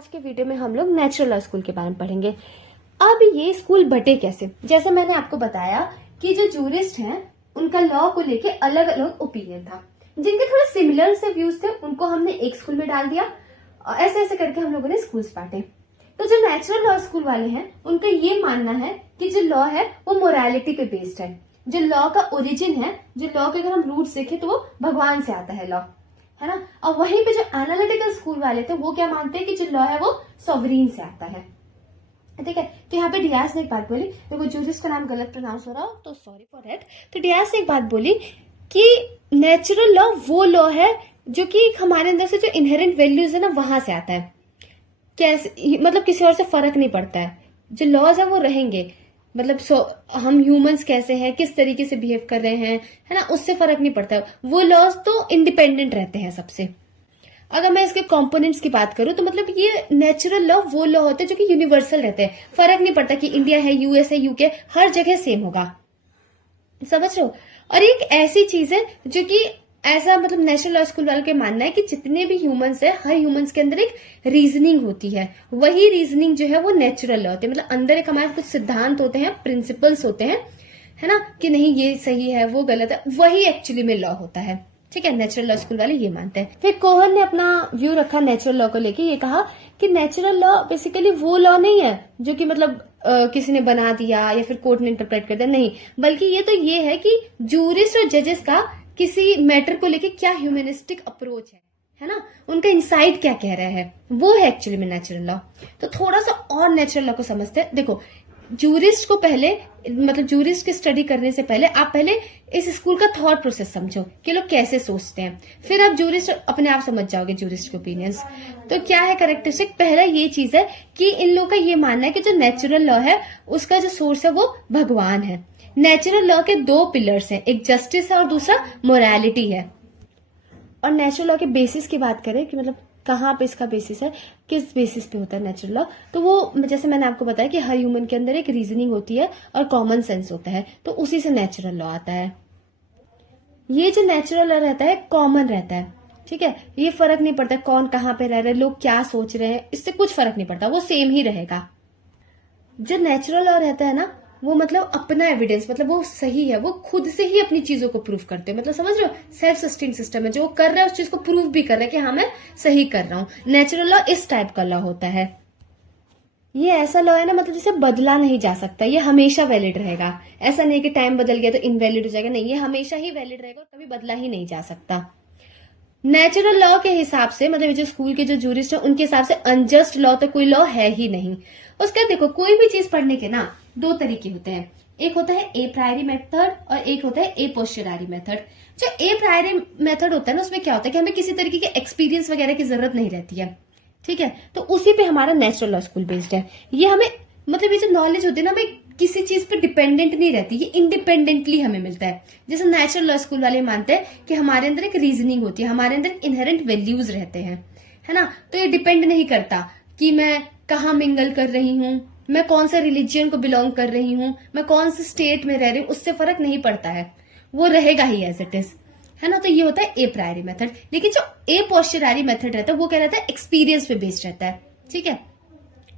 आज के वीडियो में हम लोग नेचुरल लॉ स्कूल के बारे में पढ़ेंगे। अब ये स्कूल बटे कैसे, जैसे मैंने आपको बताया कि जो जूरिस्ट हैं उनका लॉ को लेके अलग अलग ओपिनियन था। जिनके थोड़े सिमिलर से व्यूज थे उनको हमने एक स्कूल में डाल दिया और ऐसे ऐसे करके हम लोगों ने स्कूल्स बांटे। तो जो नेचुरल लॉ स्कूल वाले हैं उनका ये मानना है कि जो लॉ है वो मोरालिटी पे बेस्ड है। जो लॉ का ओरिजिन है, जो लॉ के अगर हम रूट्स देखें तो वो भगवान से आता है लॉ, है ना। और वहीं पे जो एनालिटिकल स्कूल वाले थे वो क्या मानते हैं कि जो लॉ है वो सॉवरीन से आता है। ठीक है, तो यहाँ पे डियास ने एक बात बोली, देखो जूरिस्ट का नाम गलत प्रोनाउंस हो रहा हो तो सॉरी फॉर इट। तो डियास ने एक बात बोली कि नेचुरल लॉ वो लॉ है जो कि हमारे अंदर से जो इनहेरेंट वैल्यूज है ना वहां से आता है। कैसे मतलब किसी और से फर्क नहीं पड़ता है, जो लॉज है वो रहेंगे। मतलब हम ह्यूमंस कैसे हैं, किस तरीके से बिहेव कर रहे हैं, है ना, उससे फर्क नहीं पड़ता है। वो लॉज तो इंडिपेंडेंट रहते हैं सबसे। अगर मैं इसके कंपोनेंट्स की बात करूं तो मतलब ये नेचुरल लॉ वो लॉ होते हैं जो कि यूनिवर्सल रहते हैं। फर्क नहीं पड़ता कि इंडिया है, यूएस है, यूके, हर जगह सेम होगा। समझ रहे हो। और एक ऐसी चीज है जो कि ऐसा मतलब नेचुरल लॉ स्कूल वालों के मानना है कि जितने भी ह्यूमंस है हर ह्यूमंस के अंदर एक रीजनिंग होती है। वही रीजनिंग जो है वो नेचुरल लॉ होती है। मतलब अंदर एक हमारे कुछ सिद्धांत होते हैं, प्रिंसिपल्स होते हैं, है ना, कि नहीं ये सही है वो गलत है, वही एक्चुअली में लॉ होता है। ठीक है, नेचुरल लॉ स्कूल वाले ये मानते हैं। फिर कोहन ने अपना व्यू रखा नेचुरल लॉ को लेके, ये कहा कि नेचुरल लॉ बेसिकली वो लॉ नहीं है जो कि मतलब किसी ने बना दिया या फिर कोर्ट ने इंटरप्रेट कर दिया, नहीं, बल्कि ये तो ये है कि जूरिस्ट और जजेस का किसी मैटर को लेके क्या ह्यूमनिस्टिक अप्रोच है ना, उनका इंसाइट क्या कह रहा है, वो है एक्चुअली में नेचुरल लॉ। तो थोड़ा सा और नेचुरल लॉ को समझते हैं। देखो जूरिस्ट को पहले मतलब जूरिस्ट की स्टडी करने से पहले आप पहले इस स्कूल का थॉट प्रोसेस समझो कि लोग कैसे सोचते हैं, फिर आप जूरिस्ट अपने आप समझ जाओगे जूरिस्ट के ओपिनियंस। तो क्या है कैरेक्टरिस्टिक, पहला ये चीज है कि इन लोगों का ये मानना है कि जो नेचुरल लॉ है उसका जो सोर्स है वो भगवान है। नेचुरल लॉ के दो पिलर्स हैं, एक जस्टिस है और दूसरा मोरालिटी है। और नेचुरल लॉ के बेसिस की बात करें कि मतलब कहाँ पे इसका बेसिस है, किस बेसिस पे होता है नेचुरल लॉ, तो वो जैसे मैंने आपको बताया कि हर ह्यूमन के अंदर एक रीजनिंग होती है और कॉमन सेंस होता है, तो उसी से नेचुरल लॉ आता है। ये जो नेचुरल लॉ रहता है कॉमन रहता है। ठीक है, ये फर्क नहीं पड़ता कौन कहाँ पे रह रहे हैं, लोग क्या सोच रहे हैं, इससे कुछ फर्क नहीं पड़ता, वो सेम ही रहेगा। जो नेचुरल लॉ रहता है ना वो मतलब अपना एविडेंस, मतलब वो सही है, वो खुद से ही अपनी चीजों को प्रूव करते हैं। मतलब समझ रहे हो, सेल्फ सस्टेन सिस्टम है, जो वो कर रहा है उस चीज को प्रूव भी कर रहा है कि हाँ मैं सही कर रहा हूं। नेचुरल लॉ इस टाइप का लॉ होता है। ये ऐसा लॉ है ना मतलब जिसे बदला नहीं जा सकता, ये हमेशा वैलिड रहेगा। ऐसा नहीं कि टाइम बदल गया तो इनवैलिड हो जाएगा, नहीं, ये हमेशा ही वैलिड रहेगा और कभी बदला ही नहीं जा सकता। नेचुरल लॉ के हिसाब से मतलब जो स्कूल के जो जूरिस्ट है उनके हिसाब से अनजस्ट लॉ तो कोई लॉ है ही नहीं। उसका देखो कोई भी चीज पढ़ने के ना दो तरीके होते हैं, एक होता है ए प्रायरी मेथड और एक होता है ए पोस्चरारी मेथड। जो ए प्रायरी मेथड होता है ना उसमें क्या होता है कि हमें किसी तरीके के एक्सपीरियंस वगैरह की जरूरत नहीं रहती है। ठीक है, तो उसी पे हमारा नेचुरल लॉ स्कूल बेस्ड है। ये हमें मतलब ये जो नॉलेज होती है ना हमें किसी चीज पे डिपेंडेंट नहीं रहती, ये इंडिपेंडेंटली हमें मिलता है। जैसे नेचुरल लॉ स्कूल वाले मानते हैं कि हमारे अंदर एक रीजनिंग होती है, हमारे अंदर इनहेरेंट वैल्यूज रहते हैं, है ना, तो ये डिपेंड नहीं करता कि मैं कहाँ मिंगल कर रही हूँ, मैं कौन सा रिलीजियन को बिलोंग कर रही हूँ, मैं कौन से स्टेट में रह रही हूँ, उससे फर्क नहीं पड़ता है, वो रहेगा ही एज इट इज, है ना। तो ये होता है ए प्रायरी मेथड। लेकिन जो ए पोस्चरारी मेथड रहता है वो क्या रहता है, एक्सपीरियंस पे बेस्ड रहता है। ठीक है,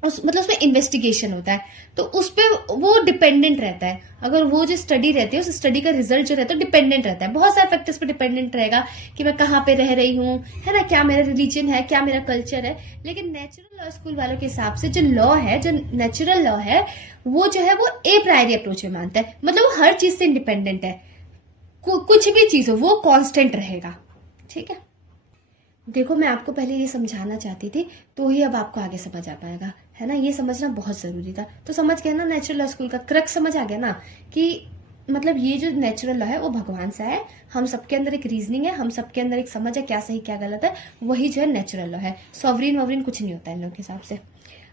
मतलब उसमें इन्वेस्टिगेशन होता है, तो उस पर वो डिपेंडेंट रहता है। अगर वो जो स्टडी रहती है उस स्टडी का रिजल्ट जो रहता है डिपेंडेंट रहता है, बहुत सारे फैक्टर्स पे डिपेंडेंट रहेगा कि मैं कहाँ पे रह रही हूँ, है ना, क्या मेरा रिलीजन है, क्या मेरा कल्चर है। लेकिन नेचुरल लॉ स्कूल वालों के हिसाब से जो लॉ है, जो नेचुरल लॉ है वो जो है वो ए प्रायरी अप्रोच में मानता है। मतलब वो हर चीज से इंडिपेंडेंट है, कुछ भी चीज हो वो कॉन्स्टेंट रहेगा। ठीक है, देखो मैं आपको पहले ये समझाना चाहती थी तो ही अब आपको आगे समझ आ पाएगा, है ना, ये समझना बहुत जरूरी था। तो समझ गए ना, नेचुरल लॉ स्कूल का क्रक्स समझ आ गया ना कि मतलब ये जो नेचुरल लॉ है वो भगवान से है, हम सबके अंदर एक रीजनिंग है, हम सबके अंदर एक समझ है क्या सही क्या गलत है, वही जो है नेचुरल लॉ है। सॉवरीन वॉवरीन कुछ नहीं होता इन लोगों के हिसाब से।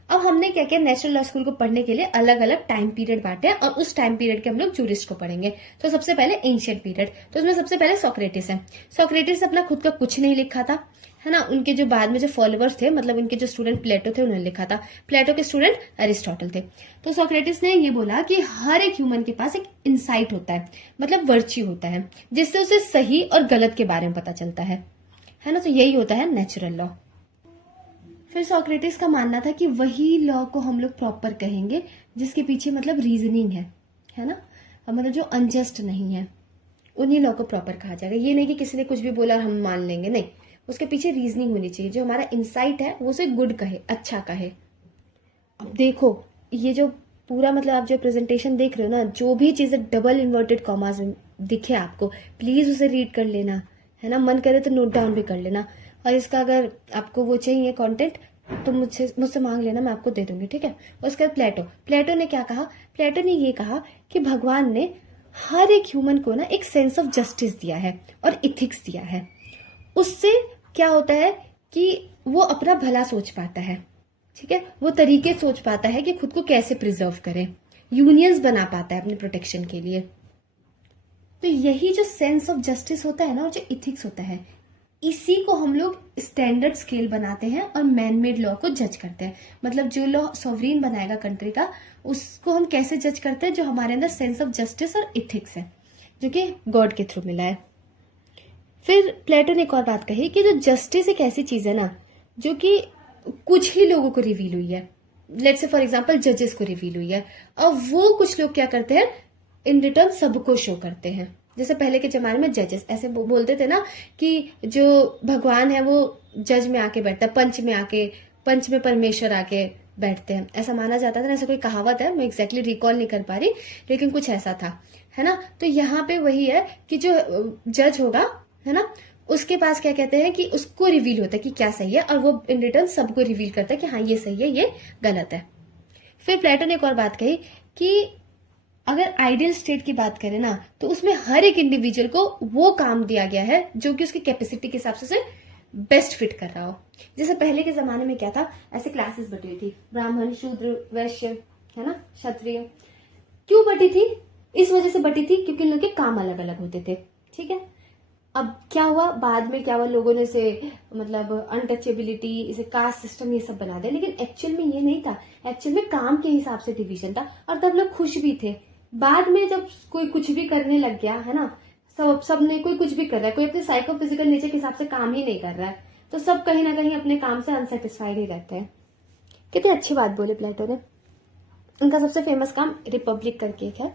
अब हमने क्या किया, नेचुरल लॉ स्कूल को पढ़ने के लिए अलग अलग टाइम पीरियड बांटे हैं और उस टाइम पीरियड के हम लोग जूरिस्ट को पढ़ेंगे। तो सबसे पहले एंशिएंट पीरियड, तो उसमें सबसे पहले सोक्रेटिस है। सोक्रेटिस अपना खुद का कुछ नहीं लिखा था, है ना, उनके जो बाद में जो फॉलोअर्स थे मतलब उनके जो स्टूडेंट प्लेटो थे उन्होंने लिखा था। प्लेटो के स्टूडेंट अरिस्टोटल थे। तो सोक्रेटिस ने ये बोला कि हर एक ह्यूमन के पास एक इंसाइट होता है, मतलब वर्च्यू होता है, जिससे उसे सही और गलत के बारे में पता चलता है ना। तो यही होता है नेचुरल लॉ। फिर सोक्रेटिस का मानना था कि वही लॉ को हम लोग प्रॉपर कहेंगे जिसके पीछे मतलब रीजनिंग है ना, मतलब जो अनजस्ट नहीं है, उन्हीं लॉ को प्रॉपर कहा जाएगा। ये नहीं कि किसी ने कुछ भी बोला और हम मान लेंगे, नहीं, उसके पीछे रीजनिंग होनी चाहिए, जो हमारा इंसाइट है वो उसे गुड कहे, अच्छा कहे। अब देखो ये जो पूरा मतलब आप जो प्रेजेंटेशन देख रहे हो ना, जो भी चीजें डबल इन्वर्टेड कॉमास में दिखे आपको, प्लीज उसे रीड कर लेना, है ना, मन करे तो नोट डाउन भी कर लेना। और इसका अगर आपको वो चाहिए कंटेंट तो मुझसे मांग लेना, मैं आपको दे दूंगी, ठीक है। उसके बाद प्लेटो ने क्या कहा, प्लेटो ने ये कहा कि भगवान ने हर एक ह्यूमन को ना एक सेंस ऑफ जस्टिस दिया है और इथिक्स दिया है। उससे क्या होता है कि वो अपना भला सोच पाता है, ठीक है, वो तरीके सोच पाता है कि खुद को कैसे प्रिजर्व करे, यूनियंस बना पाता है अपने प्रोटेक्शन के लिए। तो यही जो सेंस ऑफ जस्टिस होता है ना, और जो इथिक्स होता है, इसी को हम लोग स्टैंडर्ड स्केल बनाते हैं और मैन मेड लॉ को जज करते हैं। मतलब जो लॉ सॉवरीन बनाएगा कंट्री का, उसको हम कैसे जज करते हैं, जो हमारे अंदर सेंस ऑफ जस्टिस और इथिक्स है, जो कि गॉड के थ्रू मिला है। फिर प्लेटो ने एक और बात कही कि जो जस्टिस एक ऐसी चीज है ना, जो कि कुछ ही लोगों को रिवील हुई है, लेट्स से फॉर एग्जांपल जजेस को रिवील हुई है, और वो कुछ लोग क्या करते हैं, इन रिटर्न सबको शो करते हैं। जैसे पहले के जमाने में जजेस ऐसे बोलते थे ना कि जो भगवान है वो जज में आके बैठता है, पंच में परमेश्वर आके बैठते हैं, ऐसा माना जाता था ना, ऐसा कोई कहावत है, मैं एग्जैक्टली रिकॉल नहीं कर पा रही, लेकिन कुछ ऐसा था, है ना। तो यहाँ पे वही है कि जो जज होगा, है ना, उसके पास क्या कहते हैं कि उसको रिवील होता है कि क्या सही है, और वो इन रिटर्न सबको रिवील करता है कि हाँ ये सही है, ये गलत है। फिर प्लेटो ने एक और बात कही कि अगर आइडियल स्टेट की बात करें ना, तो उसमें हर एक इंडिविजुअल को वो काम दिया गया है जो कि उसकी कैपेसिटी के हिसाब से बेस्ट फिट कर रहा हो। जैसे पहले के जमाने में क्या था, ऐसे क्लासेस बटी हुई थी, ब्राह्मण, शूद्र, वैश्य, है ना, क्षत्रिय। क्यों बटी थी? इस वजह से बटी थी क्योंकि इन लोगों के काम अलग अलग होते थे, ठीक है। अब क्या हुआ, बाद में क्या हुआ, लोगों ने इसे मतलब अनटचेबिलिटी, इसे कास्ट सिस्टम ये सब बना दिया, लेकिन एक्चुअल में ये नहीं था। एक्चुअल में काम के हिसाब से डिवीजन था, और तब लोग खुश भी थे। बाद में जब कोई कुछ भी करने लग गया, है ना, सब ने कोई कुछ भी कर रहा है, कोई अपने साइकोफिजिकल नेचर के हिसाब से काम ही नहीं कर रहा है, तो सब कहीं ना कहीं अपने काम से अनसेटिस्फाइड ही रहते हैं। कितनी अच्छी बात बोले प्लेटो ने। उनका सबसे फेमस काम रिपब्लिक करके एक है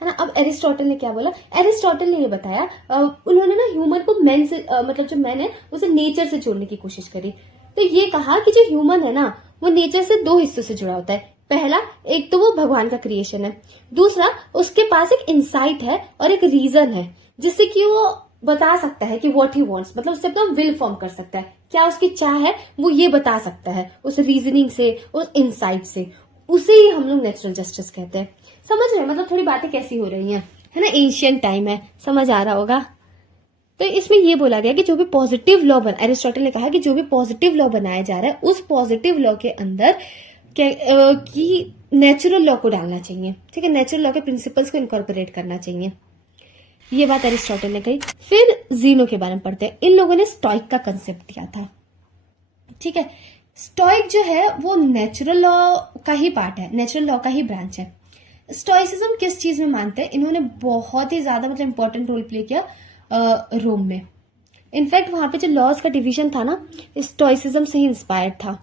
ना। अब एरिस्टोटल ने क्या बोला, एरिस्टोटल ने ये बताया, उन्होंने ना ह्यूमन को मैन से मतलब जो मैन है उसे नेचर से जोड़ने की कोशिश करी। तो ये कहा कि जो ह्यूमन है ना, वो नेचर से दो हिस्सों से जुड़ा होता है। पहला, एक तो वो भगवान का क्रिएशन है, दूसरा उसके पास एक इंसाइट है और एक रीजन है जिससे कि वो बता सकता है कि व्हाट ही वांट्स, मतलब उससे अपना विल फॉर्म कर सकता है, क्या उसकी चाह है वो ये बता सकता है उस रीजनिंग से, उस इंसाइट से। उसे ही हम लोग नेचुरल जस्टिस कहते हैं। समझ रहे हैं, मतलब थोड़ी बातें कैसी हो रही हैं, है ना, एंशियंट टाइम है, समझ आ रहा होगा। तो इसमें यह बोला गया कि जो भी पॉजिटिव लॉ एरिस्टोटल ने कहा कि जो भी पॉजिटिव लॉ बनाया जा रहा है, उस पॉजिटिव लॉ के अंदर कि नेचुरल लॉ को डालना चाहिए, ठीक है, नेचुरल लॉ के प्रिंसिपल्स को इनकॉर्पोरेट करना चाहिए। ये बात एरिस्टोटल ने कही। फिर जीनो के बारे में पढ़ते हैं। इन लोगों ने स्टोइक का कंसेप्ट दिया था, ठीक है। स्टोइक जो है वो नेचुरल लॉ का ही पार्ट है, नेचुरल लॉ का ही ब्रांच है। स्टोइसिज्म किस चीज में मानते हैं, इन्होंने बहुत ही ज्यादा मतलब इंपॉर्टेंट रोल प्ले किया रोम में। इनफैक्ट वहां पे जो लॉज का डिवीजन था ना, स्टोइसिज्म से ही इंस्पायर्ड था।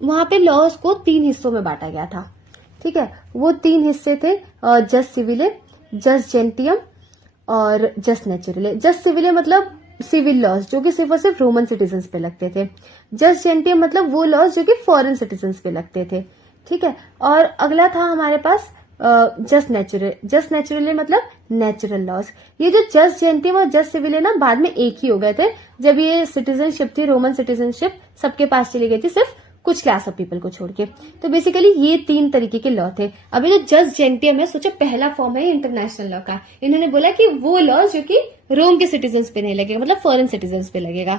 वहां पे लॉज को 3 हिस्सों में बांटा गया था, ठीक है। वो 3 हिस्से थे, जस सिविले, जस जेंटियम और जस नेचुरले। जस सिविले मतलब सिविल लॉज जो कि सिर्फ और सिर्फ रोमन सिटीजन्स पे लगते थे। जस जेंटियम मतलब वो लॉज जो कि फॉरेन सिटीजन्स पे लगते थे, ठीक है। और अगला था हमारे पास जस्ट नेचुरली मतलब नेचुरल लॉज। ये जो जस्ट जेंटियम और जस्ट सिविल है ना, बाद में एक ही हो गए थे जब ये सिटीजनशिप थी, रोमन सिटीजनशिप सबके पास चली गई थी, सिर्फ कुछ क्लास ऑफ पीपल को छोड़ के। तो बेसिकली ये 3 तरीके के लॉ थे। अभी जो जस्ट जेंटियम है, सोचो पहला फॉर्म है इंटरनेशनल लॉ का। इन्होंने बोला कि वो लॉ जो कि रोम के सिटीजन्स पे नहीं लगेगा, मतलब फॉरेन सिटीजन्स पे लगेगा।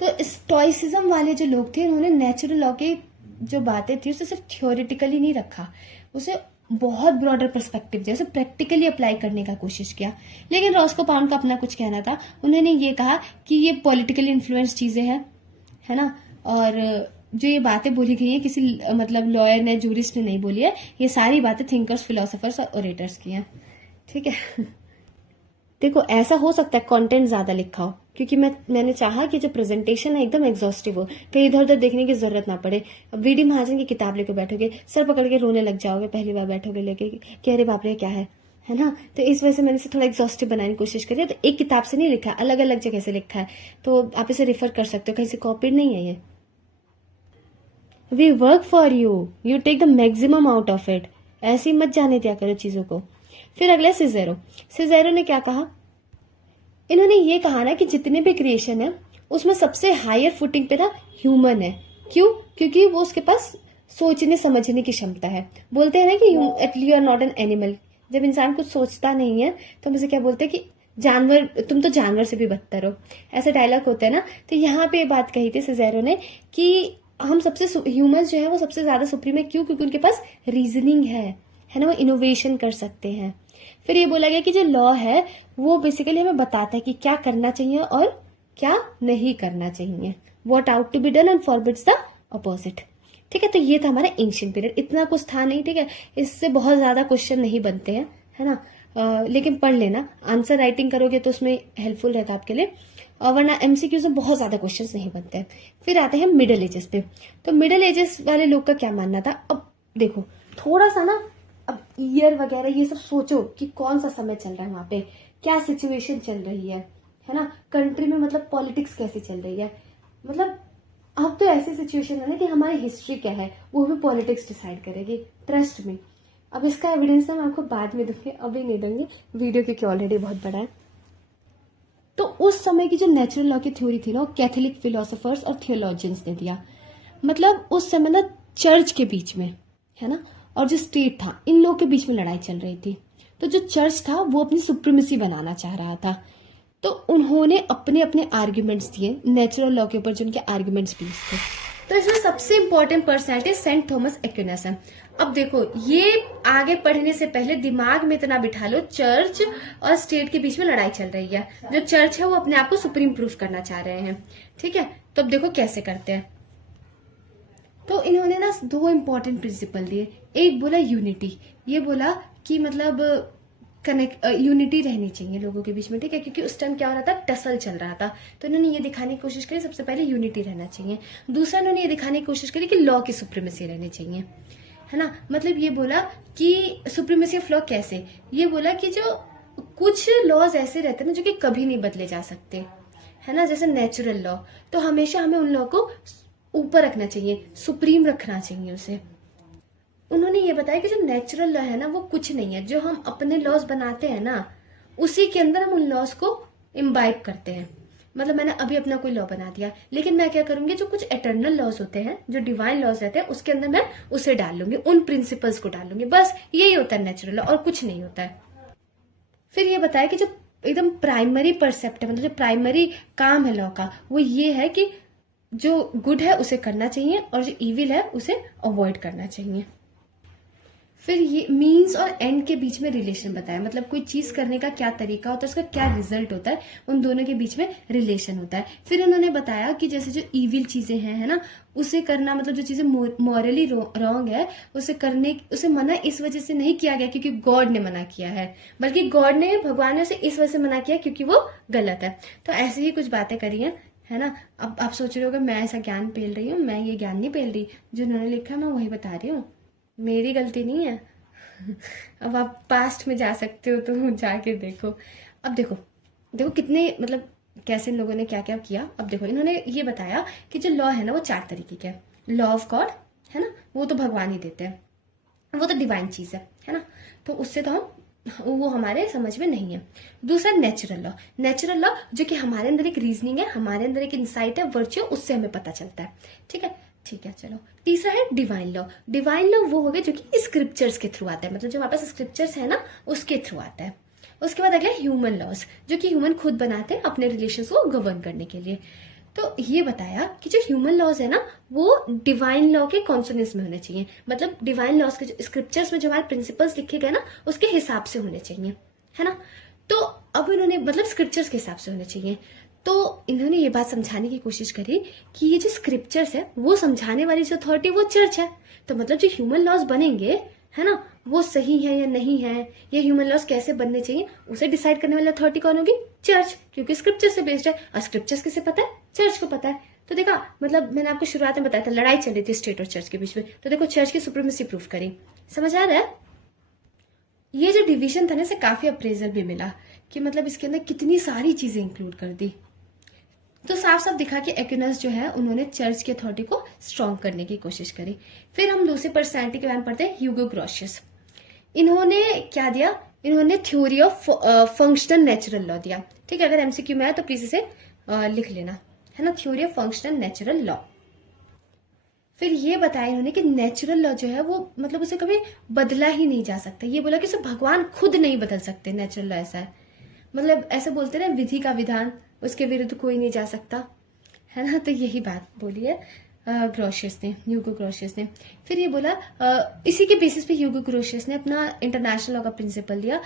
तो स्टोइसिज्म वाले जो लोग थे, उन्होंने नेचुरल लॉ की जो बातें थी उसे सिर्फ थियोरिटिकली नहीं रखा, उसे बहुत ब्रॉडर पर्सपेक्टिव दिया, उसे प्रैक्टिकली अप्लाई करने का कोशिश किया। लेकिन रॉस्कोपाउंड का अपना कुछ कहना था। उन्होंने ये कहा कि ये पॉलिटिकली इन्फ्लुएंस चीजें हैं, है ना, और जो ये बातें बोली गई है किसी मतलब लॉयर ने, जूरिस्ट ने नहीं बोली है, ये सारी बातें थिंकर्स, फिलोसोफर्स और ओरेटर्स की हैं, ठीक है। देखो ऐसा हो सकता है कंटेंट ज्यादा लिखा हो, क्योंकि मैंने चाहा कि जो प्रेजेंटेशन है एकदम एग्जॉस्टिव हो, कहीं इधर उधर देखने की जरूरत ना पड़े। अब वीडी महाजन की किताब लेकर बैठोगे, सर पकड़ के रोने लग जाओगे पहली बार बैठोगे लेके कि अरे बाप रे क्या है ना। तो इस वजह से मैंने इसे थोड़ा एग्जॉस्टिव बनाने की कोशिश करी है। तो एक किताब से नहीं लिखा है, अलग अलग जगह से लिखा है, तो आप इसे रेफर कर सकते हो, कहीं से कॉपीड नहीं है ये। We work for you, you take the maximum out of it. ऐसे ही मत जाने दिया करो चीजों को। फिर अगला सिजेरो ने क्या कहा, इन्होंने ये कहा ना कि जितने भी क्रिएशन है उसमें सबसे हायर फुटिंग पे ना ह्यूमन है। क्यों? क्योंकि वो उसके पास सोचने समझने की क्षमता है। बोलते हैं ना कि you are not an animal. जब इंसान कुछ सोचता नहीं है तो हम उसे क्या बोलते हैं कि जानवर, तुम तो जानवर से भी बदतर हो, ऐसा डायलॉग होता है ना। तो यहाँ पे बात कही थी सिजेरो ने कि हम सबसे ह्यूमंस जो है वो सबसे ज्यादा सुप्रीम है। क्यों? क्योंकि उनके पास रीजनिंग है ना, वो इनोवेशन कर सकते हैं। फिर ये बोला गया कि जो लॉ है वो बेसिकली हमें बताता है कि क्या करना चाहिए और क्या नहीं करना चाहिए। What ought to be done and forbids the opposite. ठीक है, तो ये था हमारा एंशिएंट पीरियड। इतना कुछ था नहीं, ठीक है, इससे बहुत ज्यादा क्वेश्चन नहीं बनते हैं, है ना। लेकिन पढ़ लेना, आंसर राइटिंग करोगे तो उसमें हेल्पफुल रहता है आपके लिए, वरना एमसीक्यूज में बहुत ज्यादा क्वेश्चंस नहीं बनते हैं। फिर आते हैं मिडिल एजेस पे। तो मिडिल एजेस वाले लोग का क्या मानना था। अब देखो थोड़ा सा ना, अब ईयर वगैरह ये सब सोचो कि कौन सा समय चल रहा है वहां पे, क्या सिचुएशन चल रही है ना, कंट्री में मतलब पॉलिटिक्स कैसी चल रही है। मतलब अब तो ऐसी सिचुएशन है ना कि हमारी हिस्ट्री क्या है वो भी पॉलिटिक्स डिसाइड करेगी, ट्रस्ट में। अब इसका एविडेंस मैं आपको बाद में दूंगी, अभी नहीं दूंगी, वीडियो क्योंकि ऑलरेडी बहुत बड़ा है। तो उस समय की जो नेचुरल लॉ की थ्योरी थी ना, वो कैथोलिक फिलोसोफर्स और थियोलॉजियंस ने दिया। मतलब उस समय ना चर्च के बीच में, है ना, और जो स्टेट था, इन लोगों के बीच में लड़ाई चल रही थी। तो जो चर्च था वो अपनी सुप्रीमेसी बनाना चाह रहा था, तो उन्होंने अपने अपने आर्ग्यूमेंट्स दिए नेचुरल लॉ के ऊपर, जो उनके आर्ग्यूमेंट्स बेस्ड थे। तो इसमें सबसे इंपॉर्टेंट पर्सनैलिटी सेंट थॉमस एक्विनस है। अब देखो, ये आगे पढ़ने से पहले दिमाग में इतना बिठा लो, चर्च और स्टेट के बीच में लड़ाई चल रही है। जो चर्च है वो अपने आप को सुप्रीम प्रूफ करना चाह रहे हैं, ठीक है। तो अब देखो कैसे करते हैं। तो इन्होंने ना दो इंपॉर्टेंट प्रिंसिपल दिए। एक बोला यूनिटी, ये बोला कि मतलब यूनिटी रहनी चाहिए लोगों के बीच में, ठीक है, क्योंकि उस टाइम क्या हो रहा था, टसल चल रहा था। तो इन्होंने ये दिखाने की कोशिश करी सबसे पहले यूनिटी रहना चाहिए। दूसरा इन्होंने ये दिखाने की कोशिश करी कि लॉ की सुप्रीमेसी रहनी चाहिए, है ना। मतलब ये बोला कि सुप्रीमेसी ऑफ लॉ कैसे, ये बोला कि जो कुछ लॉज ऐसे रहते हैं ना जो कि कभी नहीं बदले जा सकते, है ना, जैसे नेचुरल लॉ, तो हमेशा हमें उन लॉ को ऊपर रखना चाहिए, सुप्रीम रखना चाहिए उसे। उन्होंने ये बताया कि जो नेचुरल लॉ है ना वो कुछ नहीं है, जो हम अपने लॉज बनाते हैं ना उसी के अंदर हम उन लॉज को इम्बाइब करते हैं। मतलब मैंने अभी अपना कोई लॉ बना दिया, लेकिन मैं क्या करूंगी, जो कुछ एटर्नल लॉज होते हैं, जो डिवाइन लॉज रहते हैं, उसके अंदर मैं उसे डाल लूंगी, उन प्रिंसिपल्स को डाल लूंगी। बस यही होता है नेचुरल लॉ, और कुछ नहीं होता है। फिर ये बताया कि जो एकदम प्राइमरी परसेप्ट है, मतलब जो प्राइमरी काम है लॉ का, वो ये है कि जो गुड है उसे करना चाहिए और जो इविल है उसे अवॉइड करना चाहिए। फिर ये मीन्स और एंड के बीच में रिलेशन बताया, मतलब कोई चीज करने का क्या तरीका होता है, उसका क्या रिजल्ट होता है, उन दोनों के बीच में रिलेशन होता है। फिर उन्होंने बताया कि जैसे जो इविल चीजें हैं, है ना, उसे करना, मतलब जो चीजें मॉरली रॉन्ग है उसे मना इस वजह से नहीं किया गया क्योंकि गॉड ने मना किया है, बल्कि गॉड ने, भगवान ने उसे इस वजह से मना किया क्योंकि वो गलत है। तो ऐसे ही कुछ बातें करी है ना। अब आप सोच रहे हो मैं ऐसा ज्ञान पेल रही हूँ, मैं ये ज्ञान नहीं पेल रही, जो उन्होंने लिखा है मैं वही बता रही हूँ, मेरी गलती नहीं है। अब आप पास्ट में जा सकते हो तो जाके देखो। अब देखो कितने, मतलब कैसे इन लोगों ने क्या क्या किया। अब देखो इन्होंने ये बताया कि जो लॉ है ना वो 4 तरीके के, लॉ ऑफ गॉड, है ना, वो तो भगवान ही देते हैं, वो तो डिवाइन चीज है ना, तो उससे तो वो हमारे समझ में नहीं है। दूसरा नेचुरल लॉ जो कि हमारे अंदर एक रीजनिंग है, हमारे अंदर एक इंसाइट है, वर्च्यू, उससे हमें पता चलता है, ठीक है चलो। तीसरा है डिवाइन लॉ वो हो गया जो कि स्क्रिप्चर्स के थ्रू आता है, मतलब जो हमारे पास स्क्रिप्चर्स है ना उसके थ्रू आता है। उसके बाद अगला ह्यूमन लॉज, जो कि ह्यूमन खुद बनाते हैं अपने रिलेशंस को गवर्न करने के लिए। तो ये बताया कि जो ह्यूमन लॉज है ना वो डिवाइन लॉ के कॉन्सोनेंस में होने चाहिए, मतलब डिवाइन लॉज के जो स्क्रिप्चर्स में जो हमारे प्रिंसिपल्स लिखे गए ना उसके हिसाब से होने चाहिए, है ना। तो अब इन्होंने, मतलब स्क्रिप्चर्स के हिसाब से होने चाहिए, तो इन्होंने ये बात समझाने की कोशिश करी कि ये जो स्क्रिप्चर्स है वो समझाने वाली जो अथॉरिटी वो चर्च है। तो मतलब जो ह्यूमन लॉज बनेंगे, है ना, वो सही है या नहीं है, या ह्यूमन लॉज कैसे बनने चाहिए, उसे डिसाइड करने वाली अथॉरिटी कौन होगी? चर्च, क्योंकि स्क्रिप्चर से बेस्ड है। और स्क्रिप्चर्स किसे पता है? चर्च को पता है। तो देखा, मतलब मैंने आपको शुरुआत में बताया था लड़ाई चल रही थी स्टेट और चर्च के बीच में, तो देखो चर्च की सुप्रीमेसी प्रूफ करी। समझ आ रहा है? ये जो डिवीजन था ना, इसे काफी अप्रेजल भी मिला कि मतलब इसके अंदर कितनी सारी चीजें इंक्लूड कर दी। तो साफ साफ दिखा कि एक्विनस जो है उन्होंने चर्च की अथॉरिटी को स्ट्रॉन्ग करने की कोशिश करी। फिर हम दूसरी पर्सनैलिटी के बारे में पढ़ते हैं, ह्यूगो ग्रोशियस। इन्होंने क्या दिया? इन्होंने theory of functional natural law दिया। ठीक है, अगर एमसीक्यू में आए तो प्लीज इसे लिख लेना, है ना, theory of functional natural law. फिर ये बताया इन्होंने कि नेचुरल लॉ जो है वो मतलब उसे कभी बदला ही नहीं जा सकता। ये बोला कि उसे भगवान खुद नहीं बदल सकते, नेचुरल लॉ ऐसा है। मतलब ऐसे बोलते ना, विधि का विधान, उसके विरुद्ध कोई नहीं जा सकता, है ना। तो यही बात बोली है ग्रोशियस ने, ह्यूगो ग्रोशियस ने। फिर ये बोला इसी के बेसिस पे ह्यूगो ग्रोशियस ने अपना इंटरनेशनल लॉ का प्रिंसिपल दिया।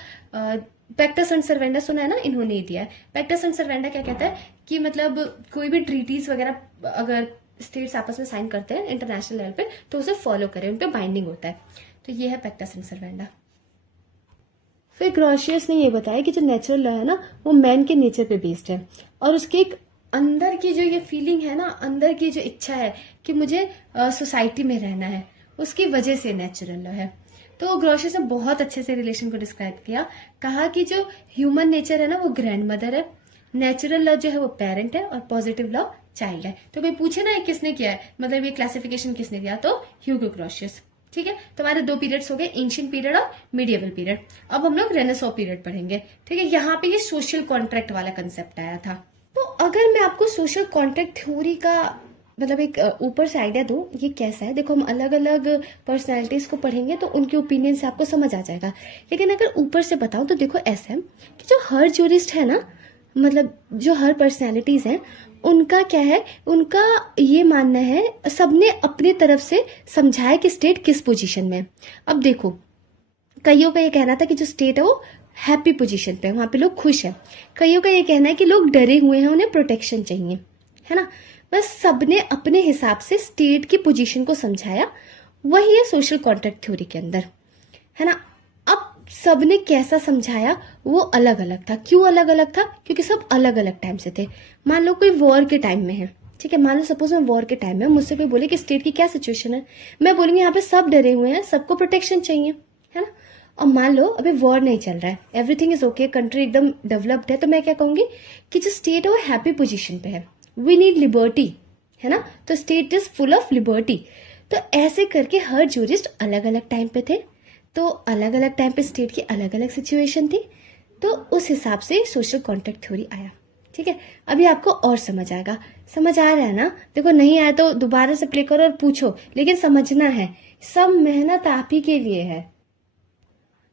पैक्टा sunt servanda सुना है ना, इन्होंने ही दिया है। पैक्टा sunt servanda क्या कहता है कि मतलब कोई भी ट्रीटीज वगैरह अगर स्टेट्स आपस में साइन करते हैं इंटरनेशनल लेवल पे तो उसे फॉलो करें, उन पे बाइंडिंग होता है। तो ये है पैक्टा sunt servanda। फिर ग्रोशियस ने ये बताया कि जो नेचुरल लॉ है ना, वो मैन के नेचर पे बेस्ड है, और उसके एक अंदर की जो ये फीलिंग है ना, अंदर की जो इच्छा है कि मुझे सोसाइटी में रहना है, उसकी वजह से नेचुरल लॉ है। तो ग्रोशियस ने बहुत अच्छे से रिलेशन को डिस्क्राइब किया। कहा कि जो ह्यूमन नेचर है ना, वो ग्रैंड मदर है, नेचुरल लॉ जो है वो पेरेंट है, और पॉजिटिव लॉ चाइल्ड है। तो कोई पूछे ना ये किसने किया है, मतलब ये क्लासिफिकेशन किसने दिया, तो ह्यूगो ग्रोशियस। ठीक है, तो हमारे दो पीरियड्स हो गए, एंशिएंट पीरियड और मिडिएवल पीरियड। अब हम लोग रेनेसॉ पीरियड पढ़ेंगे। ठीक है, यहाँ पे ये सोशल कॉन्ट्रैक्ट वाला कंसेप्ट आया था। तो अगर मैं आपको सोशल कॉन्ट्रैक्ट थ्योरी का मतलब एक ऊपर से आइडिया दूं, ये कैसा है, देखो हम अलग अलग पर्सनैलिटीज को पढ़ेंगे तो उनके ओपिनियन से आपको समझ आ जाएगा। लेकिन अगर ऊपर से बताऊं तो देखो ऐसा है कि जो हर ज्यूरिस्ट है ना, मतलब जो हर पर्सनैलिटीज हैं, उनका क्या है, उनका ये मानना है, सबने अपनी तरफ से समझाया कि स्टेट किस पोजीशन में है। अब देखो, कईयों का ये कहना था कि जो स्टेट है वो हैप्पी पोजीशन पे है, वहां पे लोग खुश है। कईयों का ये कहना है कि लोग डरे हुए हैं, उन्हें प्रोटेक्शन चाहिए, है ना। बस सबने अपने हिसाब से स्टेट की पोजीशन को समझाया। वही है सोशल कॉन्ट्रैक्ट थ्योरी के अंदर, है ना। अब सबने कैसा समझाया वो अलग अलग था। क्यों अलग अलग था? क्योंकि सब अलग अलग टाइम से थे। मान लो कोई वॉर के टाइम में है, ठीक है, मान लो सपोज मैं वॉर के टाइम में, मुझसे कोई बोले कि स्टेट की क्या सिचुएशन है, मैं बोलूंगी यहाँ पे सब डरे हुए हैं, सबको प्रोटेक्शन चाहिए, है ना। और मान लो अभी वॉर नहीं चल रहा है, एवरीथिंग इज ओके, कंट्री एकदम डेवलप्ड है, तो मैं क्या कहूंगी कि जो स्टेट है वो हैप्पी पोजीशन पे है, वी नीड लिबर्टी, है ना। तो state is full of liberty. तो ऐसे करके हर जूरिस्ट अलग अलग टाइम पे थे, तो अलग अलग टाइम पे स्टेट की अलग अलग सिचुएशन थी, तो उस हिसाब से सोशल कॉन्ट्रैक्ट थ्योरी आया। ठीक है, अभी आपको और समझ आएगा। समझ आ रहा है ना? देखो नहीं आया तो दोबारा से प्ले करो और पूछो, लेकिन समझना है, सब मेहनत आप ही के लिए है।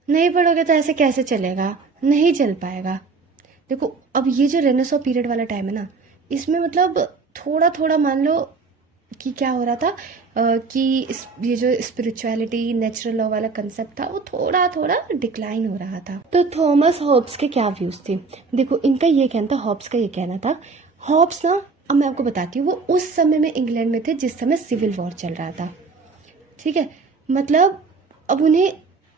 नहीं पढ़ोगे तो ऐसे कैसे चलेगा, नहीं चल पाएगा। देखो अब ये जो रेनेसॉ पीरियड वाला टाइम है ना, इसमें मतलब थोड़ा थोड़ा मान लो कि क्या हो रहा था कि ये जो स्पिरिचुअलिटी नेचुरल लॉ वाला कंसेप्ट था वो थोड़ा थोड़ा डिक्लाइन हो रहा था। तो थॉमस हॉब्स के क्या व्यूज थे? देखो इनका ये कहना था, हॉब्स का ये कहना था, हॉब्स ना, अब मैं आपको बताती हूँ, वो उस समय में इंग्लैंड में थे जिस समय सिविल वॉर चल रहा था। ठीक है, मतलब अब उन्हें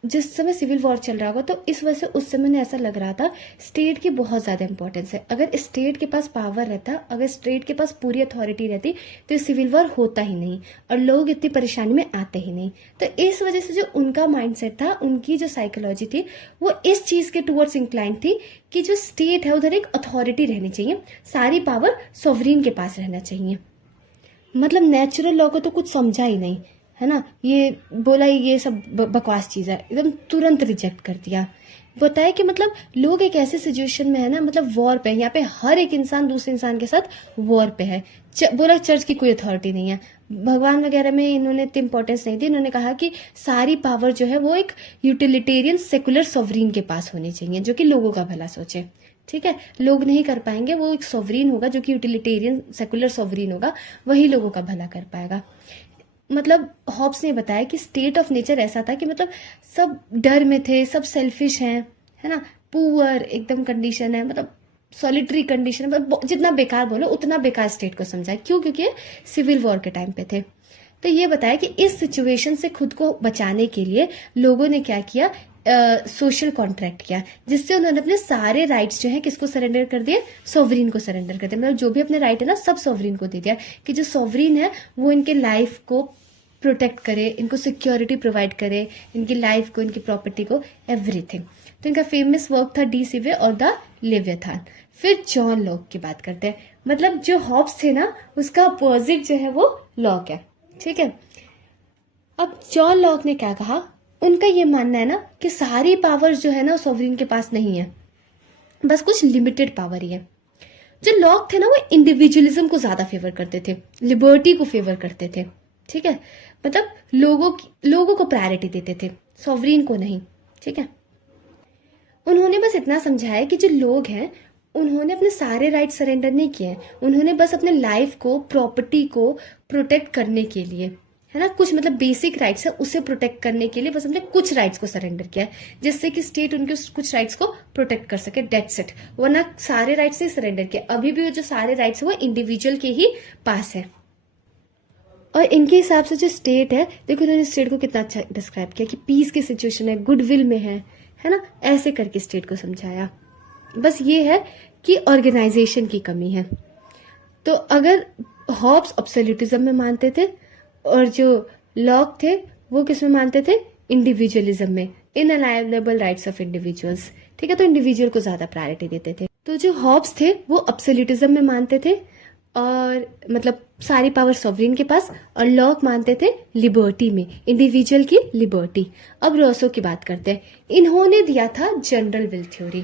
जिस समय सिविल वॉर चल रहा होगा तो इस वजह से उस समय ने ऐसा लग रहा था स्टेट की बहुत ज्यादा इंपॉर्टेंस है। अगर स्टेट के पास पावर रहता, अगर स्टेट के पास पूरी अथॉरिटी रहती तो सिविल वॉर होता ही नहीं और लोग इतनी परेशानी में आते ही नहीं। तो इस वजह से जो उनका माइंडसेट था, उनकी जो साइकोलॉजी थी, वो इस चीज के टूवर्ड्स इंक्लाइन थी कि जो स्टेट है उधर एक अथॉरिटी रहनी चाहिए, सारी पावर सॉवरीन के पास रहना चाहिए। मतलब नेचुरल लॉ को तो कुछ समझा ही नहीं, है ना। ये बोला ये सब बकवास चीज है, एकदम तुरंत रिजेक्ट कर दिया। बताया कि मतलब लोग एक ऐसे सिचुएशन में है ना, मतलब वॉर पे है, यहाँ पे हर एक इंसान दूसरे इंसान के साथ वॉर पे है। बोला चर्च की कोई अथॉरिटी नहीं है, भगवान वगैरह में इन्होंने इतनी इंपॉर्टेंस नहीं दी। इन्होंने कहा कि सारी पावर जो है वो एक यूटिलिटेरियन सेकुलर सॉवरीन के पास होनी चाहिए, जो कि लोगों का भला सोचे। ठीक है, लोग नहीं कर पाएंगे, वो एक सॉवरीन होगा जो कि यूटिलिटेरियन सेकुलर सॉवरीन होगा, वही लोगों का भला कर पाएगा। मतलब हॉब्स ने बताया कि स्टेट ऑफ नेचर ऐसा था कि मतलब सब डर में थे, सब सेल्फिश हैं, है ना, पुअर एकदम कंडीशन है, मतलब सॉलिटरी कंडीशन है, मतलब जितना बेकार बोलो उतना बेकार स्टेट को समझा है। क्यों? क्योंकि सिविल वॉर के टाइम पे थे। तो ये बताया कि इस सिचुएशन से खुद को बचाने के लिए लोगों ने क्या किया, सोशल कॉन्ट्रैक्ट किया, जिससे उन्होंने अपने सारे राइट्स जो है किसको सरेंडर कर दिए, सॉवरीन को सरेंडर कर दिया। मतलब जो भी अपने राइट है ना सब सॉवरीन को दे दिया, कि जो सॉवरीन है वो इनके लाइफ को प्रोटेक्ट करे, इनको सिक्योरिटी प्रोवाइड करे, इनकी लाइफ को, इनकी प्रॉपर्टी को, एवरीथिंग। तो इनका फेमस वर्क था डी सिवे और द लेवियथान। फिर जॉन लॉक की बात करते हैं। मतलब जो हॉब्स थे ना उसका अपोजिट जो है वो लॉक है, ठीक है। अब जॉन लॉक ने क्या कहा, उनका ये मानना है ना कि सारी पावर्स जो है ना सॉवरीन के पास नहीं है, बस कुछ लिमिटेड पावर ही है। जो लॉक थे ना वो इंडिविजुअलिज्म को ज्यादा फेवर करते थे, लिबर्टी को फेवर करते थे, ठीक है। मतलब लोगों को प्रायोरिटी देते थे, सॉवरीन को नहीं, ठीक है। उन्होंने बस इतना समझाया कि जो लोग हैं उन्होंने अपने सारे राइट सरेंडर नहीं किए, उन्होंने बस अपने लाइफ को, प्रॉपर्टी को प्रोटेक्ट करने के लिए, है ना, कुछ मतलब बेसिक राइट्स है उसे प्रोटेक्ट करने के लिए बस अपने कुछ राइट्स को सरेंडर किया है, जिससे कि स्टेट उनके कुछ राइट्स को प्रोटेक्ट कर सके, डेट्स इट। वरना सारे राइट्स नहीं सरेंडर किया। अभी भी जो सारे राइट्स है वो इंडिविजुअल के ही पास है। और इनके हिसाब से जो स्टेट है, देखो इन्होंने स्टेट को कितना अच्छा डिस्क्राइब किया कि पीस की सिचुएशन है, गुडविल में है ना, ऐसे करके स्टेट को समझाया। बस ये है कि ऑर्गेनाइजेशन की कमी है। तो अगर हॉब्स अब्सोल्यूटिज्म में मानते थे और जो लॉक थे वो किस में मानते थे, इंडिविजुअलिज्म में, इनअलाइनेबल राइट्स ऑफ इंडिविजुअल्स, ठीक है। तो इंडिविजुअल को ज्यादा प्रायोरिटी देते थे। तो जो हॉब्स थे वो अब्सोल्यूटिज्म में मानते थे और मतलब सारी पावर सॉवरीन के पास, और लॉक मानते थे लिबर्टी में, इंडिविजुअल की लिबर्टी। अब रोसो की बात करते हैं। इन्होंने दिया था जनरल विल थ्योरी,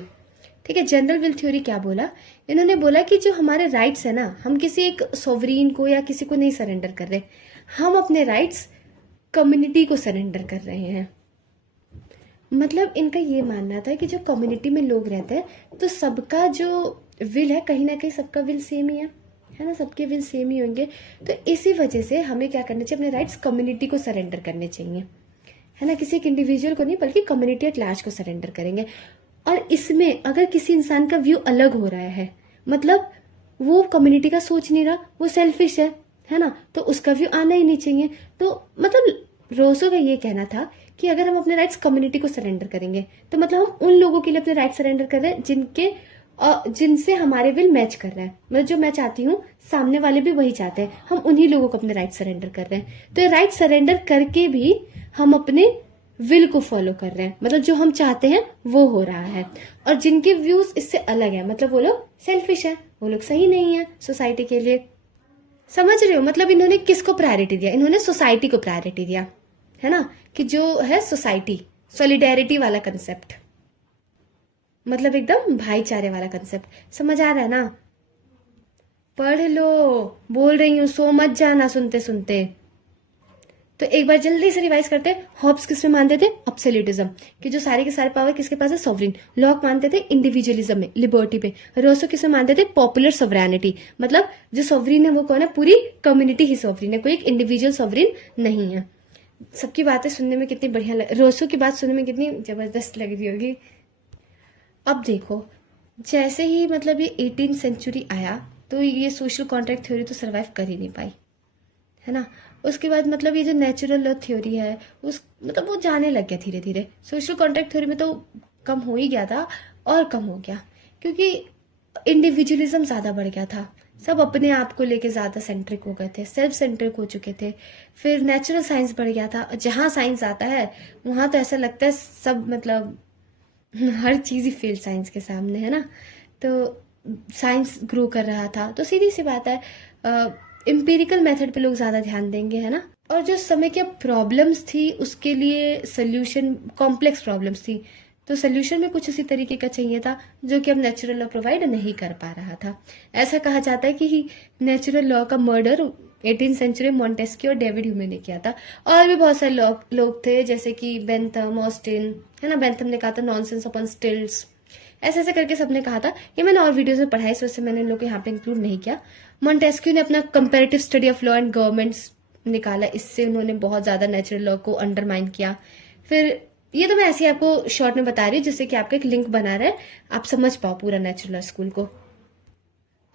ठीक है। जनरल विल थ्योरी क्या बोला, इन्होंने बोला कि जो हमारे राइट्स है ना, हम किसी एक सॉवरीन को या किसी को नहीं सरेंडर कर रहे, हम अपने राइट्स कम्युनिटी को सरेंडर कर रहे हैं। मतलब इनका ये मानना था कि जो कम्युनिटी में लोग रहते हैं तो सबका जो विल है कहीं ना कहीं सबका विल सेम ही है ना, सबके विल सेम ही होंगे। तो इसी वजह से हमें क्या करना चाहिए, अपने राइट्स कम्युनिटी को सरेंडर करने चाहिए, है ना, किसी एक इंडिविजुअल को नहीं बल्कि कम्युनिटी एट लार्ज को सरेंडर करेंगे। और इसमें अगर किसी इंसान का व्यू अलग हो रहा है, मतलब वो कम्युनिटी का सोच नहीं रहा, वो सेल्फिश है ना, तो उसका व्यू आना ही नहीं चाहिए। तो मतलब रोसो का ये कहना था कि अगर हम अपने राइट्स कम्युनिटी को सरेंडर करेंगे तो मतलब हम उन लोगों के लिए अपने राइट सरेंडर कर रहे हैं जिनसे हमारे विल मैच कर रहा है। मतलब जो मैं चाहती हूँ सामने वाले भी वही चाहते हैं, हम उन्हीं लोगों को अपने राइट सरेंडर कर रहे हैं। तो ये राइट सरेंडर करके भी हम अपने विल को फॉलो कर रहे हैं, मतलब जो हम चाहते हैं वो हो रहा है। और जिनके व्यूज इससे अलग है, मतलब वो लोग सेल्फिश है, वो लोग सही नहीं है सोसाइटी के लिए। समझ रहे हो, मतलब इन्होंने किसको प्रायोरिटी दिया, इन्होंने सोसाइटी को प्रायोरिटी दिया, है ना, कि जो है सोसाइटी, सॉलिडेरिटी वाला कंसेप्ट, मतलब एकदम भाईचारे वाला कंसेप्ट। समझ आ रहा है ना, पढ़ लो, बोल रही हूं, सो मत जाना सुनते सुनते। तो एक बार जल्दी से रिवाइज करते हैं। हॉब्स किस में मानते थे, अब्सोल्यूटिज्म, कि जो सारे के सारे पावर किसके पास है, सॉवरीन। लॉक मानते थे इंडिविजुअलिज्म में, लिबर्टी पे। रोसो किस में मानते थे, पॉपुलर सॉवरेनिटी, मतलब जो सॉवरीन है वो कौन है, पूरी कम्युनिटी ही सॉवरीन है, कोई एक इंडिविजुअल सॉवरीन नहीं है। सबकी बातें सुनने में कितनी बढ़िया रोसो की बात सुनने में कितनी जबरदस्त लग रही होगी। अब देखो, जैसे ही मतलब ये 18वीं सेंचुरी आया तो ये सोशल कॉन्ट्रैक्ट थ्योरी तो सरवाइव कर ही नहीं पाई, है ना। उसके बाद मतलब ये जो नेचुरल लॉ थ्योरी है उस मतलब वो जाने लग गया धीरे धीरे। सोशल कॉन्ट्रैक्ट थ्योरी में तो कम हो ही गया था, और कम हो गया क्योंकि इंडिविजुअलिज्म ज्यादा बढ़ गया था। सब अपने आप को लेके ज्यादा सेंट्रिक हो गए थे, सेल्फ सेंट्रिक हो चुके थे। फिर नेचुरल साइंस बढ़ गया था, जहां साइंस आता है वहां तो ऐसा लगता है सब मतलब हर चीज ही फेल साइंस के सामने, है ना। तो साइंस ग्रो कर रहा था, तो सीधी सी बात है एम्पिरिकल मेथड पे लोग ज्यादा ध्यान देंगे, है ना। और जो समय की प्रॉब्लम्स थी उसके लिए सोल्यूशन, कॉम्प्लेक्स प्रॉब्लम्स थी, तो सोल्यूशन में कुछ उसी तरीके का चाहिए था जो कि अब नेचुरल लॉ प्रोवाइड नहीं कर पा रहा था। ऐसा कहा जाता है कि नेचुरल लॉ का मर्डर 18वीं सेंचुरी मॉन्टेस्क्यू और डेविड ह्यूमे ने किया था। और भी बहुत सारे लोग थे जैसे कि बेंथम, ऑस्टिन, है ना। बेंथम ने कहा था नॉनसेंस अपॉन स्टिल्ट्स, ऐसे ऐसे करके सबने कहा था। ये मैंने और वीडियोस में पढ़ा है, इस वजह से मैंने इन लोग को यहाँ पे इंक्लूड नहीं किया। मॉन्टेस्क्यू ने अपना comparative study of law and governments निकाला, इससे उन्होंने बहुत ज्यादा नेचुरल लॉ को अंडरमाइन किया। फिर ये तो मैं ऐसे ही आपको शॉर्ट में बता रही हूँ जिससे कि आपका एक लिंक बना रहा है, आप समझ पाओ पूरा नेचुरल लॉ स्कूल को।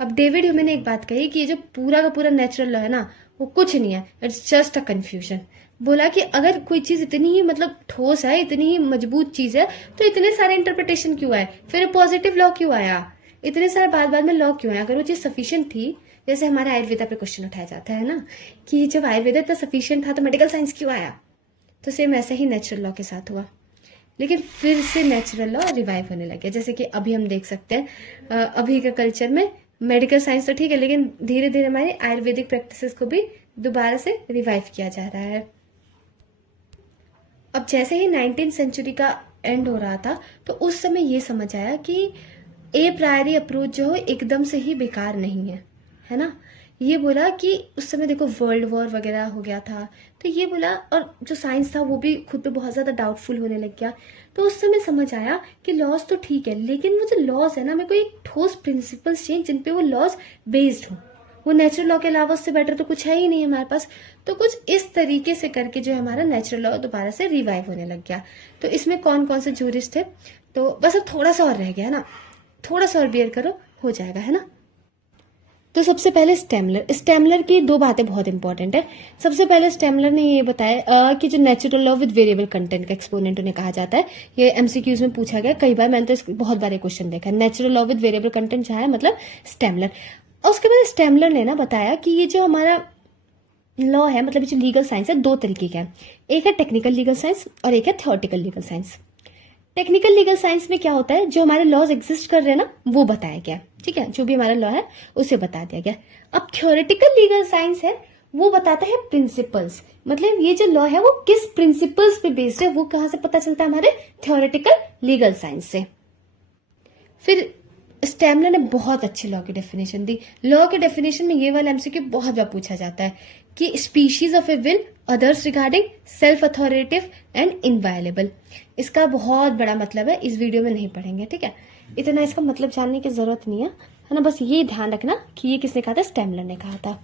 अब डेविड ह्यूमे ने एक बात कही कि ये जो पूरा का पूरा नेचुरल लॉ है ना वो कुछ नहीं है, इट्स जस्ट अ कंफ्यूजन। बोला कि अगर कोई चीज इतनी ही मतलब ठोस है, इतनी ही मजबूत चीज है, तो इतने सारे इंटरप्रिटेशन क्यों आए, फिर पॉजिटिव लॉ क्यों आया, इतने सारे बाद में लॉ क्यों आया? अगर वो चीज सफिशियंट थी, जैसे हमारे आयुर्वेदा पे क्वेश्चन उठाया जाता है ना कि जब आयुर्वेदा इतना सफिशियंट था तो मेडिकल साइंस क्यों आया, तो सेम ऐसा ही नेचुरल लॉ के साथ हुआ। लेकिन फिर से नेचुरल लॉ रिवाइव होने लग गया, जैसे कि अभी हम देख सकते हैं अभी के कल्चर में मेडिकल साइंस तो ठीक है, लेकिन धीरे धीरे हमारे आयुर्वेदिक प्रैक्टिसेस को भी दोबारा से रिवाइव किया जा रहा है। अब जैसे ही 19th सेंचुरी का एंड हो रहा था, तो उस समय ये समझ आया कि ए प्रायरी अप्रोच जो है एकदम से ही बेकार नहीं है ना। ये बोला कि उस समय देखो वर्ल्ड वॉर वगैरह हो गया था, तो ये बोला, और जो साइंस था वो भी खुद पे बहुत ज्यादा डाउटफुल होने लग गया। तो उस समय समझ आया कि लॉज तो ठीक है, लेकिन वो जो लॉज है ना, मेरे को एक ठोस प्रिंसिपल्स चाहिए जिन पे वो लॉज बेस्ड हो। वो नेचुरल लॉ के अलावा उससे बेटर तो कुछ है ही नहीं हमारे पास। तो कुछ इस तरीके से करके जो है हमारा नेचुरल लॉ दोबारा से रिवाइव होने लग गया। तो इसमें कौन कौन से जूरिस्ट थे, तो बस अब थोड़ा सा और रह गया ना, थोड़ा सा और बियर करो, हो जाएगा, है ना। तो सबसे पहले स्टेमलर की दो बातें बहुत इंपॉर्टेंट है। सबसे पहले स्टेमलर ने ये बताया कि जो natural law with variable content का एक्सपोनेंट उन्हें कहा जाता है। ये एमसीक्यूज में पूछा गया कई बार, मैंने तो बहुत बार क्वेश्चन देखा। Natural law with variable content जहां है मतलब स्टेमलर। और उसके बाद स्टेमलर ने ना बताया कि ये जो हमारा लॉ है, मतलब जो लीगल साइंस है, दो तरीके का है। एक है टेक्निकल लीगल साइंस और एक है theoretical legal science. Technical legal science में क्या होता है, जो हमारे लॉज एग्जिस्ट कर रहे हैं ना वो बताया गया, ठीक है, जो भी हमारा लॉ है उसे बता दिया गया। अब थ्योरेटिकल लीगल साइंस है, वो बताता है प्रिंसिपल्स, मतलब ये जो लॉ है वो किस प्रिंसिपल्स पे बेस्ड है, वो कहां से पता चलता है, हमारे थ्योरेटिकल लीगल साइंस से। फिर स्टेमलर ने बहुत अच्छी लॉ की डेफिनेशन दी। लॉ के डेफिनेशन में ये वाला एमसीक्यू बहुत बार पूछा जाता है कि species of A will, others regarding, self authoritative and inviolable. इसका बहुत बड़ा मतलब है, इस वीडियो में नहीं पढ़ेंगे, ठीक है, इतना इसका मतलब जानने की जरूरत नहीं है ना। बस ये ध्यान रखना कि ये किसने कहा था, स्टेमलर ने कहा था।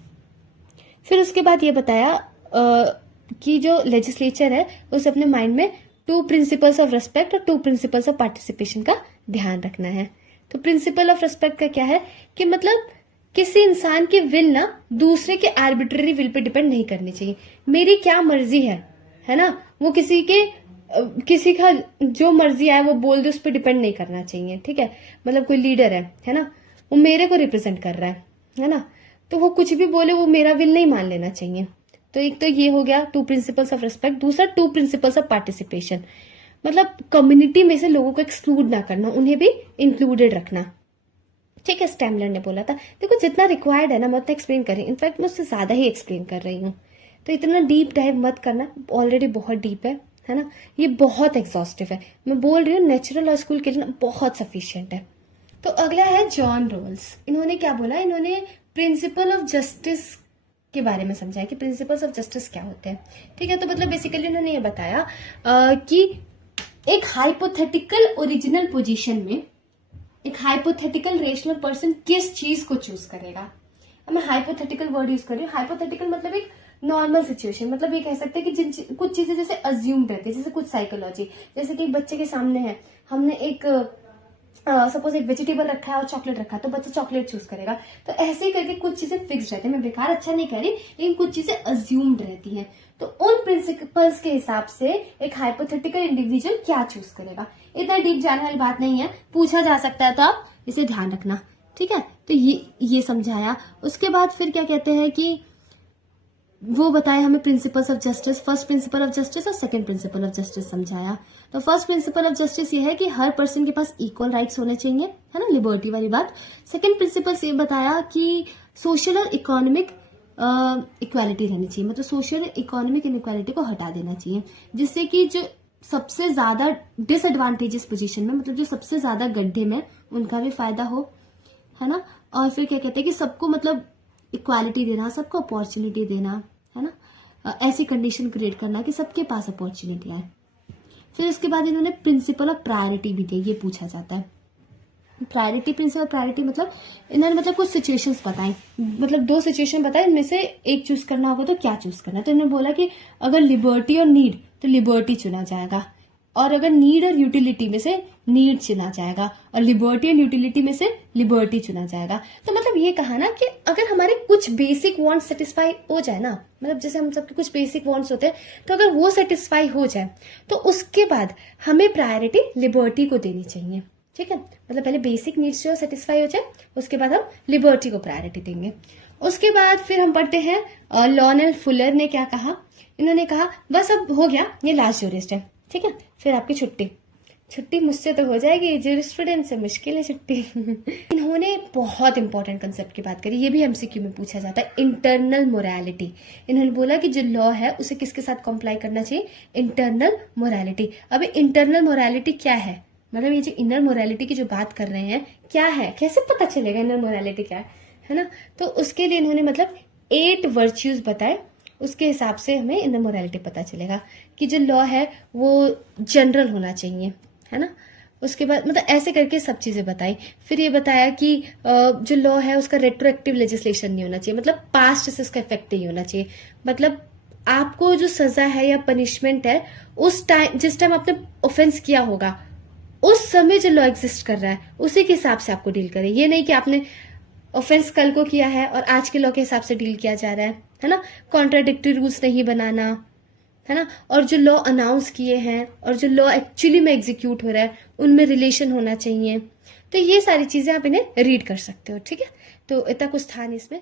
फिर उसके बाद ये बताया कि जो लेजिस्लेचर है उसे अपने माइंड में 2 प्रिंसिपल्स ऑफ रेस्पेक्ट और 2 प्रिंसिपल्स ऑफ पार्टिसिपेशन का ध्यान रखना है। तो प्रिंसिपल ऑफ रेस्पेक्ट का क्या है कि मतलब किसी इंसान की विल ना दूसरे के आर्बिट्ररी विल पे डिपेंड नहीं करनी चाहिए। मेरी क्या मर्जी है ना, वो किसी का जो मर्जी आए वो बोल दे, उस पर डिपेंड नहीं करना चाहिए, ठीक है। मतलब कोई लीडर है ना, वो मेरे को रिप्रेजेंट कर रहा है ना, तो वो कुछ भी बोले वो मेरा विल नहीं मान लेना चाहिए। तो एक तो ये हो गया 2 प्रिंसिपल्स ऑफ रेस्पेक्ट। दूसरा 2 प्रिंसिपल्स ऑफ पार्टिसिपेशन, मतलब कम्युनिटी में से लोगों को एक्सक्लूड ना करना, उन्हें भी इंक्लूडेड रखना, ठीक है। स्टेमलर ने बोला था। देखो जितना रिक्वायर्ड है ना मैं उतना एक्सप्लेन कर रही हूँ, इनफैक्ट मैं उससे ज्यादा ही एक्सप्लेन कर रही हूँ, तो इतना डीप डाइव मत करना, ऑलरेडी बहुत डीप है ना, ये बहुत एग्जॉस्टिव है। मैं बोल रही हूँ नेचुरल लॉ स्कूल के लिए ना बहुत सफिशियंट है। तो अगला है जॉन रोल्स। इन्होंने क्या बोला, इन्होंने प्रिंसिपल ऑफ जस्टिस के बारे में समझाया कि प्रिंसिपल्स ऑफ जस्टिस क्या होते हैं, ठीक है। तो मतलब बेसिकली उन्होंने ये बताया कि एक हाइपोथेटिकल ओरिजिनल पोजीशन में एक हाइपोथेटिकल रेशनल पर्सन किस चीज को चूज करेगा। अब मैं हाइपोथेटिकल वर्ड यूज कर रही हूँ। हाइपोथेटिकल मतलब एक नॉर्मल सिचुएशन, मतलब ये कह सकते हैं कि कुछ चीजें जैसे अज्यूम्ड रहती है, जैसे कुछ साइकोलॉजी, जैसे कि एक बच्चे के सामने है, हमने एक सपोज एक वेजिटेबल रखा है और चॉकलेट रखा है, तो बच्चा चॉकलेट चूज करेगा। तो ऐसे ही करके कुछ चीजें फिक्स रहती है, मैं बेकार अच्छा नहीं कह रही, लेकिन कुछ चीजें अज्यूम्ड रहती हैं। तो उन प्रिंसिपल्स के हिसाब से एक हाइपोथेटिकल इंडिविजुअल क्या चूज करेगा। इतना डीप जाने वाली बात नहीं है, पूछा जा सकता है, तो आप इसे ध्यान रखना, ठीक है। तो ये समझाया। उसके बाद फिर क्या कहते हैं कि वो बताया हमें principles of justice, first principle of justice और सेकंड प्रिंसिपल ऑफ जस्टिस समझाया। तो फर्स्ट प्रिंसिपल ऑफ जस्टिस ये है कि हर पर्सन के पास इक्वल राइट्स होने चाहिए, है ना, लिबर्टी वाली बात। सेकंड प्रिंसिपल ये बताया कि सोशल और इकोनॉमिक इक्वालिटी रहनी चाहिए, मतलब सोशल और इकोनॉमिक इनइक्वालिटी को हटा देना चाहिए, जिससे कि जो सबसे ज्यादा डिसएडवांटेजेस पोजीशन में, मतलब जो सबसे ज्यादा गड्ढे में, उनका भी फायदा हो, है ना। और फिर क्या कहते हैं कि सबको मतलब इक्वालिटी देना, सबको अपॉर्चुनिटी देना, है ना, ऐसी कंडीशन क्रिएट करना कि सबके पास अपॉर्चुनिटी आए। फिर उसके बाद इन्होंने प्रिंसिपल ऑफ प्रायोरिटी भी दी, ये पूछा जाता है। प्रायोरिटी, प्रिंसिपल प्रायोरिटी मतलब इन्होंने मतलब कुछ सिचुएशंस बताई, मतलब 2 सिचुएशन बताए, इनमें से एक चूज करना होगा तो क्या चूज करना है। तो इन्होंने बोला कि अगर लिबर्टी और नीड, तो लिबर्टी चुना जाएगा, और अगर नीड और यूटिलिटी में से नीड चुना जाएगा, और लिबर्टी एंड यूटिलिटी में से लिबर्टी चुना जाएगा। तो मतलब ये कहा ना कि अगर हमारे कुछ बेसिक वांट्स सेटिस्फाई हो जाए ना, मतलब जैसे हम सबके कुछ बेसिक वांट्स होते हैं, तो अगर वो सेटिस्फाई हो जाए तो उसके बाद हमें प्रायोरिटी लिबर्टी को देनी चाहिए। ठीक है, मतलब पहले बेसिक नीड्स जो सेटिस्फाई हो जाए, उसके बाद हम लिबर्टी को प्रायोरिटी देंगे। उसके बाद फिर हम पढ़ते हैं लॉरेल फुलर ने क्या कहा। इन्होंने कहा बस अब हो गया, ये लास्ट जूरिस्ट है, ठीक है, फिर आपकी छुट्टी मुझसे तो हो जाएगी, जूरिस्प्रूडेंस से मुश्किल है छुट्टी। इन्होंने बहुत इंपॉर्टेंट कंसेप्ट की बात करी, ये भी एमसीक्यू में पूछा जाता है, इंटरनल मोरालिटी। इन्होंने बोला कि जो लॉ है उसे किसके साथ कंप्लाई करना चाहिए, इंटरनल मोरालिटी। अब इंटरनल मोरालिटी क्या है, मतलब ये जो इनर मोरालिटी की जो बात कर रहे हैं क्या है, कैसे पता चलेगा इनर मोरालिटी क्या है ना। तो उसके लिए इन्होंने मतलब 8 वर्च्यूज बताए, उसके हिसाब से हमें इनर मोरालिटी पता चलेगा कि जो लॉ है वो जनरल होना चाहिए, है ना। उसके बाद मतलब ऐसे करके सब चीजें बताई। फिर ये बताया कि जो लॉ है उसका रेट्रोएक्टिव लेजिस्लेशन नहीं होना चाहिए, मतलब पास्ट से उसका इफेक्ट नहीं होना चाहिए। मतलब आपको जो सजा है या पनिशमेंट है उस टाइम, जिस टाइम आपने ऑफेंस किया होगा उस समय जो लॉ एग्जिस्ट कर रहा है उसी के हिसाब से आपको डील करे। ये नहीं कि आपने ऑफेंस कल को किया है और आज के लॉ के हिसाब से डील किया जा रहा है ना। कॉन्ट्राडिक्टरी रूल्स नहीं बनाना, है ना। और जो लॉ अनाउंस किए हैं और जो लॉ एक्चुअली में एग्जीक्यूट हो रहा है उनमें रिलेशन होना चाहिए। तो ये सारी चीजें आप इन्हें रीड कर सकते हो, ठीक है। तो इतना कुछ था नहीं इसमें।